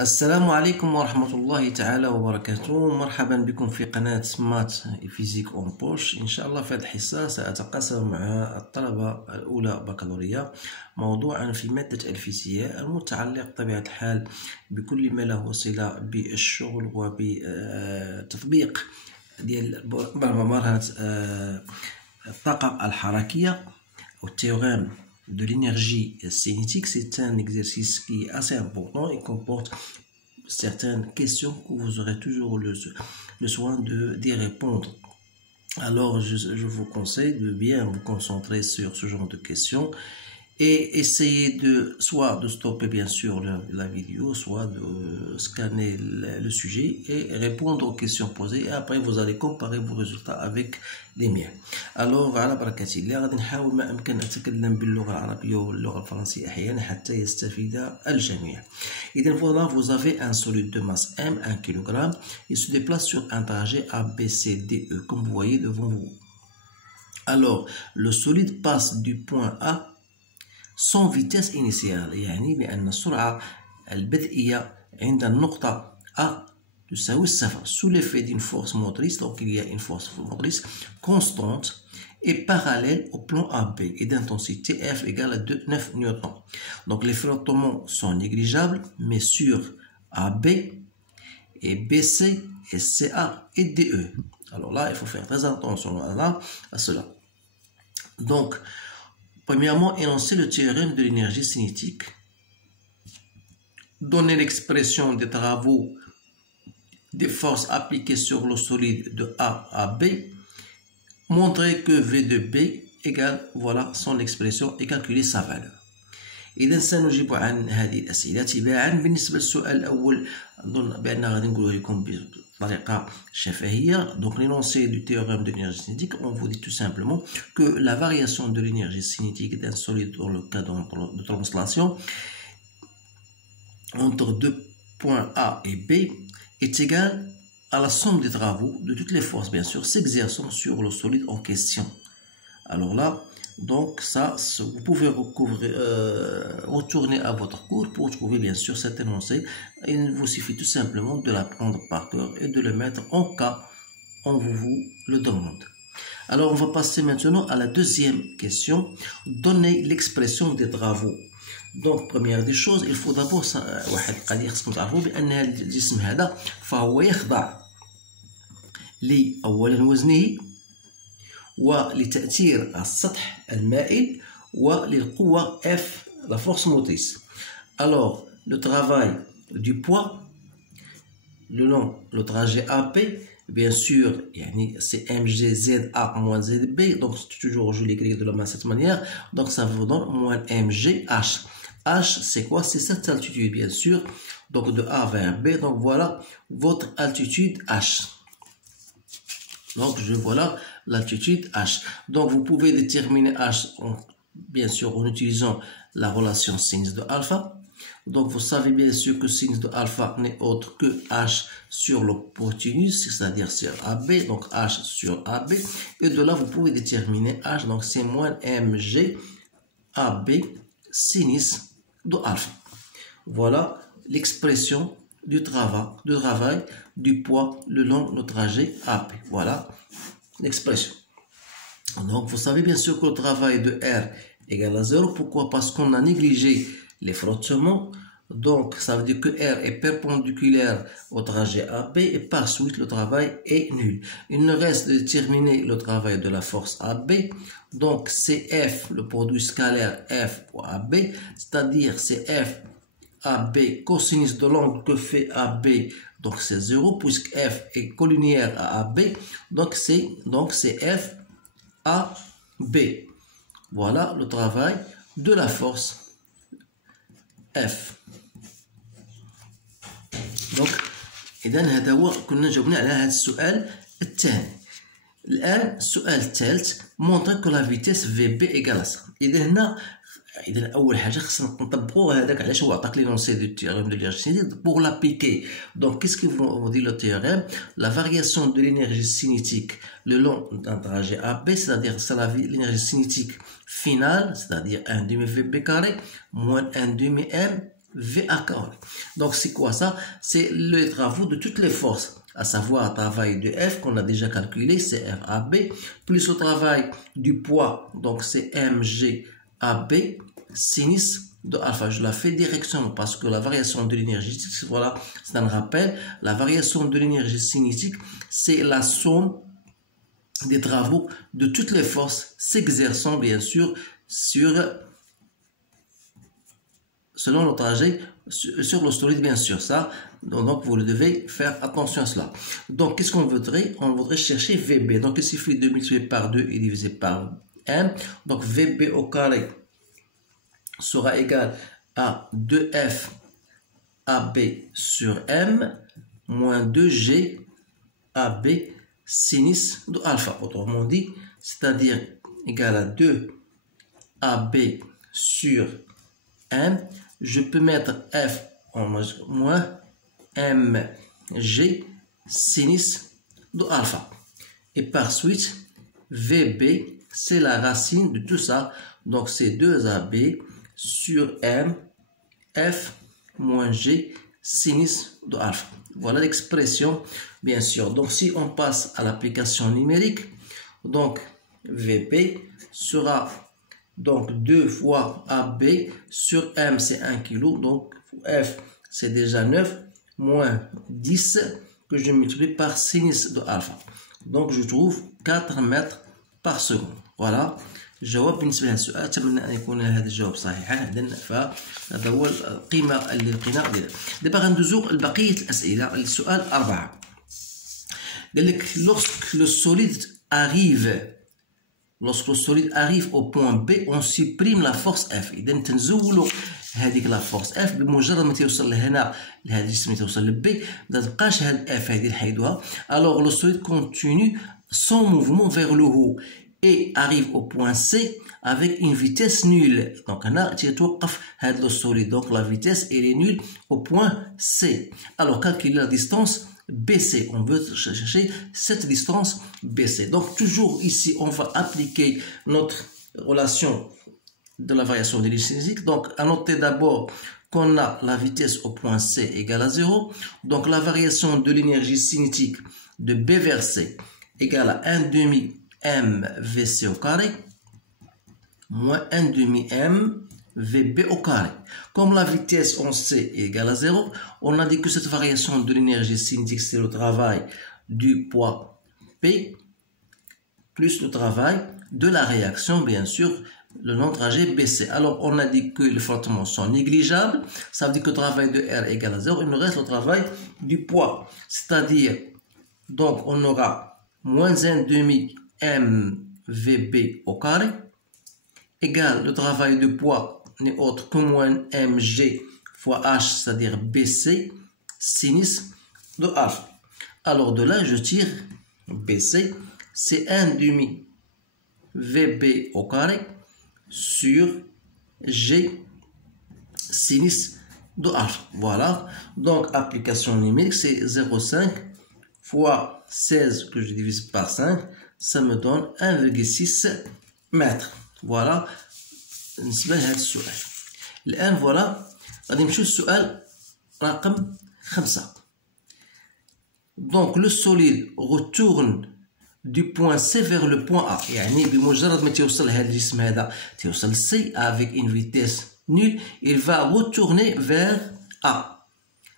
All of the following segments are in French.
السلام عليكم ورحمة الله تعالى وبركاته. مرحبا بكم في قناة مات فيزيك اون بوش. إن شاء الله في هذه الحصة سأتقاسم مع الطلبة الأولى بكالوريا موضوعا في مادة الفيزياء المتعلق بطبيعة الحال بكل ما له صلة بالشغل وبتطبيق ديال برمجة الطاقة الحركية أو théorème de l'énergie cinétique. C'est un exercice qui est assez important et comporte certaines questions que vous aurez toujours le soin d'y répondre. Alors je vous conseille de bien vous concentrer sur ce genre de questions et essayer soit de stopper bien sûr la vidéo, soit de scanner le sujet et répondre aux questions posées, et après vous allez comparer vos résultats avec les miens. Alors على بركة الله غادي نحاول ما أمكن أتكلم باللغة العربية واللغة الفرنسية أحيانا حتى يستفيد الجميع. إذا voilà, vous avez un solide de masse M, 1 kg. Il se déplace sur un trajet A, B, C, D, E, comme vous voyez devant vous. Alors, le solide passe du point A sans vitesse initiale، يعني بأن السرعة البدئية عند النقطة A تساوي الصفر sous l'effet d'une force motrice. Donc il y a une force motrice constante et parallèle au plan AB et d'intensité F égale à 9 newtons. Donc les frottements sont négligeables, mais sur AB et BC et CA et DE. Alors là, il faut faire très attention à cela. Donc, premièrement, énoncer le théorème de l'énergie cinétique. Donner l'expression des travaux des forces appliquées sur le solide de A à B. Montrer que V de B égale, voilà son expression, et calculer sa valeur. إذا سنجيب عن هذه الأسئلة تباعا. بالنسبة للسؤال الأول أظن بأن غادي نقوله لكم بطريقة شفهية. Donc l'énoncé du théorème de l'énergie cinétique, on vous dit tout simplement que la variation de l'énergie cinétique d'un solide dans le cas de translation entre deux points A et B est égale à la somme des travaux de toutes les forces, bien sûr, s'exerçant sur le solide en question. Alors là, donc ça, vous pouvez retourner à votre cours pour trouver bien sûr cet énoncé. Il vous suffit tout simplement de l'apprendre par cœur et de le mettre en cas on vous le demande. Alors on va passer maintenant à la deuxième question. Donner l'expression des travaux. Donc première des choses, il faut d'abord واحد القضية خصكم تعرفوا بأن هذا الجسم هذا فهو يخضع لأولا وزنه ولتأثير السطح المائل وللقوة F, la force motrice. Alors, le travail du poids le long le trajet AP, bien sûr, c'est mgZA moins ZB, donc toujours je l'écris de la cette manière, donc ça vous donne moins mgh. H, c'est quoi? C'est cette altitude, bien sûr, donc de A vers B, donc voilà votre altitude H. Donc voilà l'altitude H. Donc vous pouvez déterminer H bien sûr en utilisant la relation sinus de alpha. Donc vous savez bien sûr que sinus de alpha n'est autre que H sur l'hypoténuse, c'est-à-dire sur AB, donc H sur AB. Et de là vous pouvez déterminer H, donc c'est moins mg AB sinus de alpha. Voilà l'expression du travail du poids le long du trajet AP. Voilà l'expression. Donc vous savez bien sûr que le travail de R égale à 0. Pourquoi? Parce qu'on a négligé les frottements. Donc ça veut dire que R est perpendiculaire au trajet AB et par suite le travail est nul. Il nous reste de déterminer le travail de la force AB. Donc c'est F, le produit scalaire F pour AB, c'est-à-dire c'est F AB cosinus de l'angle que fait AB, donc c'est 0 puisque F est collinéaire à AB, donc c'est F AB. Voilà le travail de la force F. Donc إذا هذا هو كنا جاوبنا على هذا السؤال الثاني. الآن السؤال الثالث montre que la vitesse VB égale à ça. إذا أول حاجة خصنا نطبقوا هذاك علاش هو عطاك l'énoncé du théorème de l'énergie cinétique pour l'appliquer. Donc qu'est-ce que vous dit le théorème? La variation de l'énergie cinétique le long d'un trajet AB, c'est-à-dire c'est l'énergie cinétique finale, c'est-à-dire 1 demi VB carré moins 1 demi M VA carré. Donc c'est quoi ça? C'est les travaux de toutes les forces, à savoir le travail de F qu'on a déjà calculé, c'est FAB, plus le travail du poids, donc c'est MGAB, sinus de alpha. Je la fais directement parce que la variation de l'énergie, voilà, c'est un rappel, la variation de l'énergie cinétique, c'est la somme des travaux de toutes les forces s'exerçant bien sûr selon le trajet sur le solide bien sûr, ça, donc vous devez faire attention à cela. Donc qu'est-ce qu'on voudrait? On voudrait chercher VB, donc il suffit de multiplier par 2 et diviser par M, donc VB au carré sera égal à 2F AB sur M moins 2G AB sinus de alpha, autrement dit, c'est-à-dire égal à 2 AB sur M. Je peux mettre F en moins MG sinus de alpha. Et par suite, VB, c'est la racine de tout ça. Donc, c'est 2AB sur M, F moins G sinus de alpha. Voilà l'expression, bien sûr. Donc, si on passe à l'application numérique, donc VP sera donc 2 fois AB sur M, c'est 1 kg. Donc, F, c'est déjà 9, moins 10 que je multiplie par sinus de alpha. Donc, je trouve 4 mètres par seconde. Voilà. الجواب بالنسبة لهذا السؤال. أتمنى أن يكون هذا الجواب صحيحا. إذن فهذا هو القيمة اللي لقيناها ديالها. دابا غندوزو لبقية الأسئلة. السؤال 4 قال لك lorsque le solide arrive au point B, on supprime la force F. إذا تنزولوا هذيك لا فورس F بمجرد ما توصل لهنا لهذا الجسم توصل ل B ما تبقاش هاد F هذه نحيدوها. Alors le solide continue son mouvement vers le haut et arrive au point C avec une vitesse nulle. Donc هنا تيتوقف هذا le solide. Donc la vitesse elle est nulle au point C. Alors calculer la distance BC, on veut chercher cette distance BC. Donc toujours ici, on va appliquer notre relation de la variation de l'énergie cinétique. Donc à noter d'abord qu'on a la vitesse au point C égale à 0. Donc la variation de l'énergie cinétique de B vers C égale à 1 demi MVC au carré moins 1 demi M VB au carré. Comme la vitesse en C est égale à 0, on a dit que cette variation de l'énergie cinétique, c'est le travail du poids P plus le travail de la réaction, bien sûr, le long trajet BC. Alors, on a dit que les frottements sont négligeables. Ça veut dire que le travail de R est égal à 0. Il nous reste le travail du poids. C'est-à-dire, donc, on aura moins 1 demi MVB au carré égale le travail de poids n'est autre que moins mg fois h, c'est-à-dire bc, sinus de alpha. Alors de là, je tire bc, c'est 1 demi vb au carré sur g sinus de alpha. Voilà, donc application numérique, c'est 0,5 fois 16 que je divise par 5, ça me donne 1,6 mètres. Voilà بالنسبة لهذا السؤال. الآن فوالا غادي نمشيو للسؤال رقم 5. Donc le solide retourne du point C vers le point A. يعني بمجرد ما توصل هذا الجسم هذا توصل C avec une vitesse nulle, il va retourner vers A.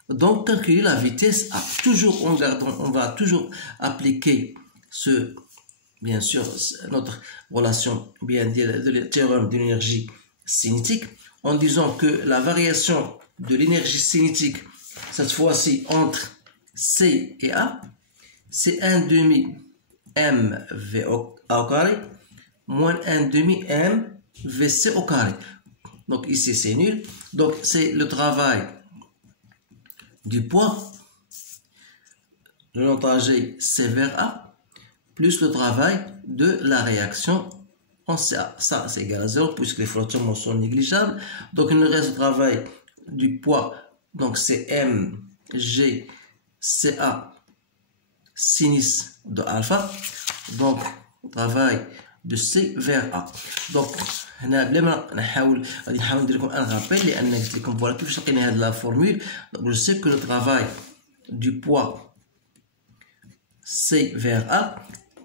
Donc calculer la vitesse A. Toujours en gardant, on va toujours appliquer ce bien sûr, notre relation bien de le théorème de l'énergie cinétique, en disant que la variation de l'énergie cinétique, cette fois-ci entre C et A, c'est 1 demi mv au carré moins 1 demi mvc au carré. Donc ici c'est nul. Donc c'est le travail du poids, le long trajet C vers A, plus le travail de la réaction en CA. Ça, c'est égal à 0 puisque les frottements sont négligeables. Donc, il nous reste le travail du poids. Donc, c'est MGCA sinus de alpha. Donc, le travail de C vers A. Donc, هنا بلا ما نحاول غادي نحاول ندير لكم ان رابيل لان قلت لكم فوالا كيفاش لقينا هاد لا فورمول. Donc je sais que le travail du poids C vers A,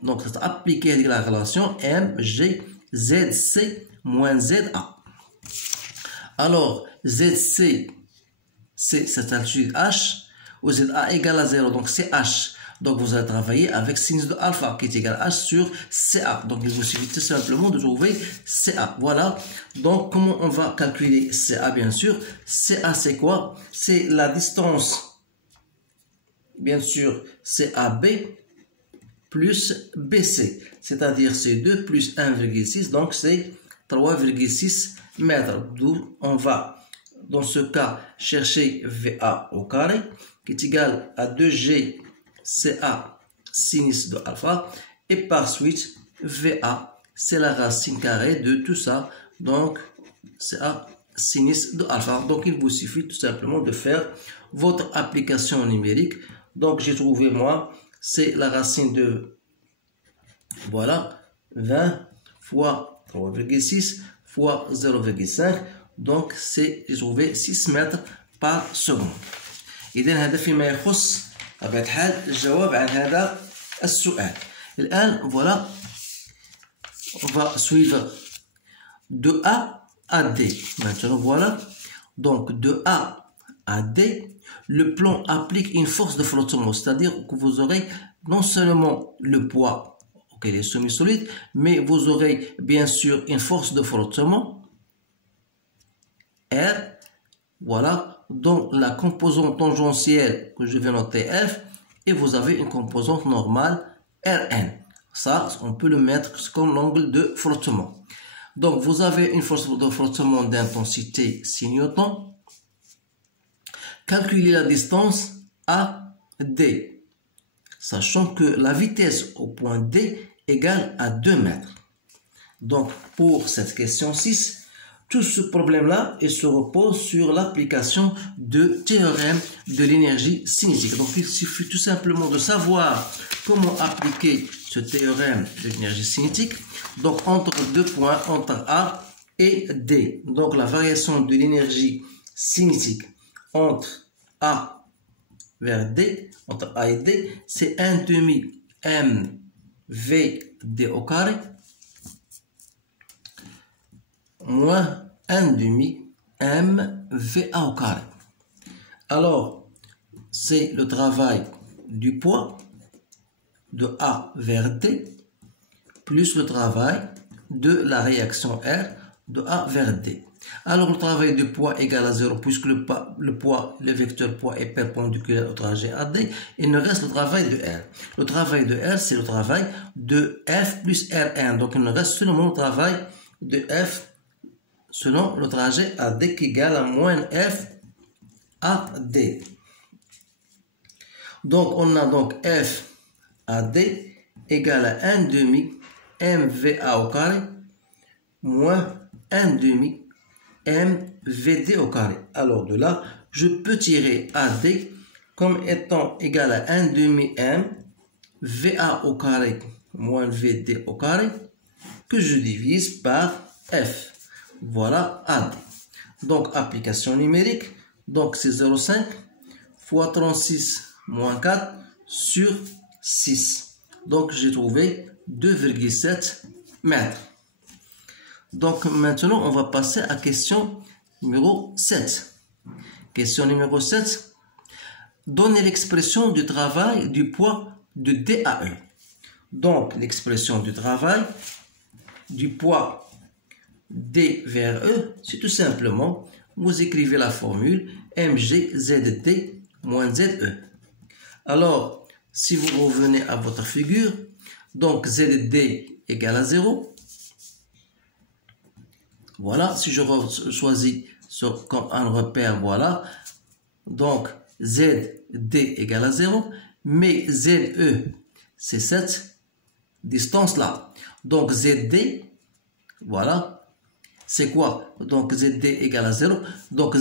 donc c'est appliquer la relation MGZC moins ZA. Alors ZC c'est cette altitude H où ZA égale à 0, donc c'est H. Donc vous allez travailler avec sinus de alpha qui est égal à H sur CA. Donc il vous suffit tout simplement de trouver CA. Voilà. Donc comment on va calculer CA bien sûr? CA c'est quoi? C'est la distance, bien sûr, CAB plus BC. C'est-à-dire c'est 2 plus 1,6. Donc c'est 3,6 mètres. D'où on va dans ce cas chercher VA au carré qui est égal à 2G CA sinus de alpha, et par suite VA c'est la racine carrée de tout ça, donc CA sinus de alpha. Donc il vous suffit tout simplement de faire votre application numérique. Donc j'ai trouvé moi c'est la racine de voilà 20 fois 3,6 fois 0,5, donc c'est j'ai trouvé 6 mètres par seconde. إذا هذا فيما يخص بطبيعة الحال الجواب عن هذا السؤال. الآن voilà, on va suivre de A à D. Maintenant voilà, donc de A à D, le plan applique une force de flottement, c'est-à-dire que vous aurez non seulement le poids, ok, les semi-solides, mais vous aurez bien sûr une force de flottement R, voilà, dont la composante tangentielle que je vais noter F, et vous avez une composante normale Rn. Ça, on peut le mettre comme l'angle de flottement. Donc, vous avez une force de flottement d'intensité 6 newtons. Calculez la distance AD, sachant que la vitesse au point D égale à 2 mètres. Donc, pour cette question 6, tout ce problème-là, il se repose sur l'application de théorème de l'énergie cinétique. Donc, il suffit tout simplement de savoir comment appliquer ce théorème de l'énergie cinétique. Donc, entre deux points, entre A et D. Donc, la variation de l'énergie cinétique entre A vers D, entre A et D, c'est 1/2 mVd au carré moins 1/2 mVa au carré. Alors, c'est le travail du poids de A vers D plus le travail de la réaction R de A vers D. Alors, le travail du poids égale à 0 puisque le vecteur poids est perpendiculaire au trajet AD. Il ne reste le travail de R. Le travail de R, c'est le travail de F plus Rn. Donc, il ne reste seulement le travail de F selon le trajet AD qui égale à moins F AD. Donc, on a donc F AD égale à 1/2 mVa au carré moins 1/2 mVd au carré. Alors, de là, je peux tirer AD comme étant égal à 1/2 mVa au carré moins Vd au carré que je divise par F. Voilà AD. Donc, application numérique. Donc, c'est 0,5 fois 36 moins 4 sur 6. Donc, j'ai trouvé 2,7 mètres. Donc, maintenant, on va passer à question numéro 7. Question numéro 7. Donnez l'expression du travail du poids de D à E. Donc, l'expression du travail du poids D vers E, c'est tout simplement, vous écrivez la formule MGZD moins ZE. Alors, si vous revenez à votre figure, donc ZD égale à 0. Voilà, si je choisis comme un repère, voilà. Donc, ZD égale à 0, mais ZE, c'est cette distance-là. Donc, ZD, voilà. C'est quoi? Donc ZD égale à 0. Donc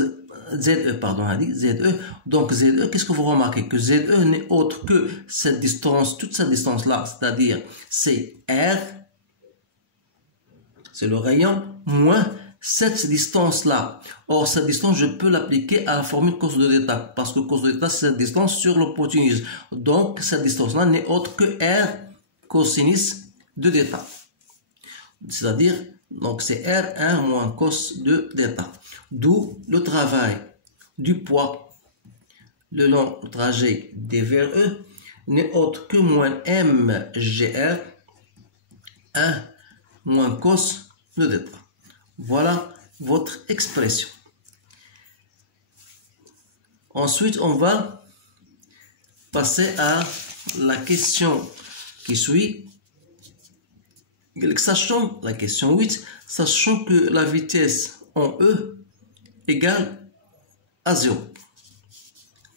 ZE, pardon, on dit ZE. Donc ZE, qu'est-ce que vous remarquez? Que ZE n'est autre que cette distance, toute cette distance-là, c'est-à-dire c'est R c'est le rayon, moins cette distance-là. Or, cette distance, je peux l'appliquer à la formule cos de θ, parce que cos de θ, c'est cette distance sur l'hypoténuse. Donc, cette distance-là n'est autre que R cosinus de θ. C'est-à-dire, donc c'est R1 moins cos de θ. D'où le travail du poids le long trajet D vers E n'est autre que moins mgr 1 moins cos de θ. Voilà votre expression. Ensuite, on va passer à la question qui suit. Sachant, la question 8, sachant que la vitesse en E égale à 0.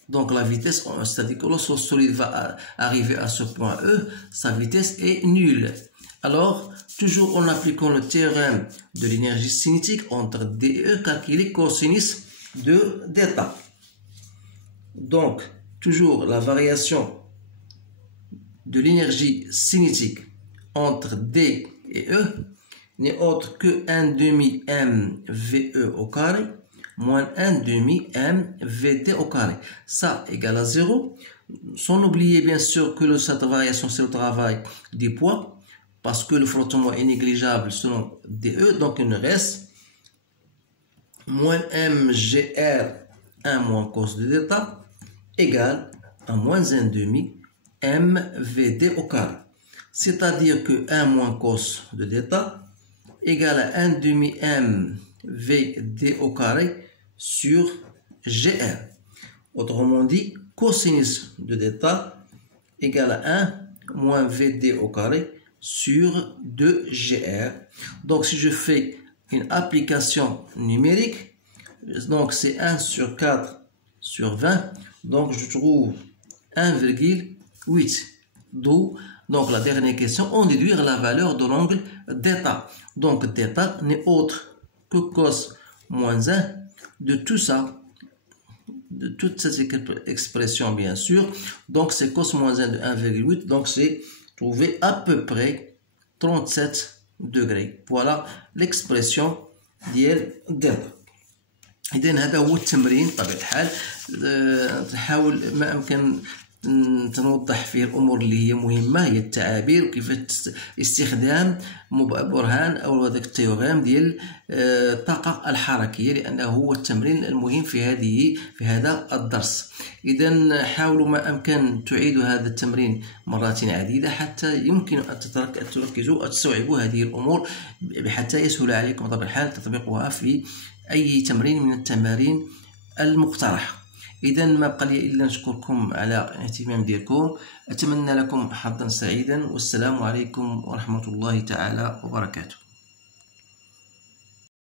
Donc la vitesse en E, c'est-à-dire que lorsque le solide va arriver à ce point E, sa vitesse est nulle. Alors, toujours en appliquant le théorème de l'énergie cinétique entre D et E, calculer cosinus de θ. Donc, toujours la variation de l'énergie cinétique entre D et E n'est autre que 1 demi mVE au carré moins 1 demi mVT au carré. Ça égale à 0. Sans oublier bien sûr que cette variation c'est le travail des poids, parce que le frottement est négligeable selon DE, donc il nous reste moins mgr 1 moins cos de θ égale à moins 1 demi mVD au carré. C'est-à-dire que 1 moins cos de θ égale à 1 demi mVD au carré sur GR. Autrement dit, cosinus de θ égale à 1 moins VD au carré sur 2GR. Donc, si je fais une application numérique, donc c'est 1 sur 4 sur 20, donc je trouve 1,8. D'où, donc la dernière question, on déduire la valeur de l'angle θ. Donc, θ n'est autre que cos moins 1 de tout ça, de toute cette expression bien sûr. Donc, c'est cos moins 1 de 1,8, donc c'est trouvé à peu près 37 degrés. Voilà l'expression ديال θ. إذا هذا هو التمرين بطبيعة الحال. نحاول ما أمكن تنوضح فيه الأمور اللي هي مهمة، هي التعابير وكيف استخدام برهان أو هذاك التيوغام ديال الطاقة الحركية، لأنه هو التمرين المهم في هذا الدرس. إذا حاولوا ما أمكن تعيدوا هذا التمرين مرات عديدة حتى يمكن أن تركزوا وتستوعبوا هذه الأمور، حتى يسهل عليكم بطبيعة الحال تطبيقها في أي تمرين من التمارين المقترحة. إذا ما بقى لي إلا نشكركم على الاهتمام ديالكم، أتمنى لكم حظا سعيدا، والسلام عليكم ورحمة الله تعالى وبركاته.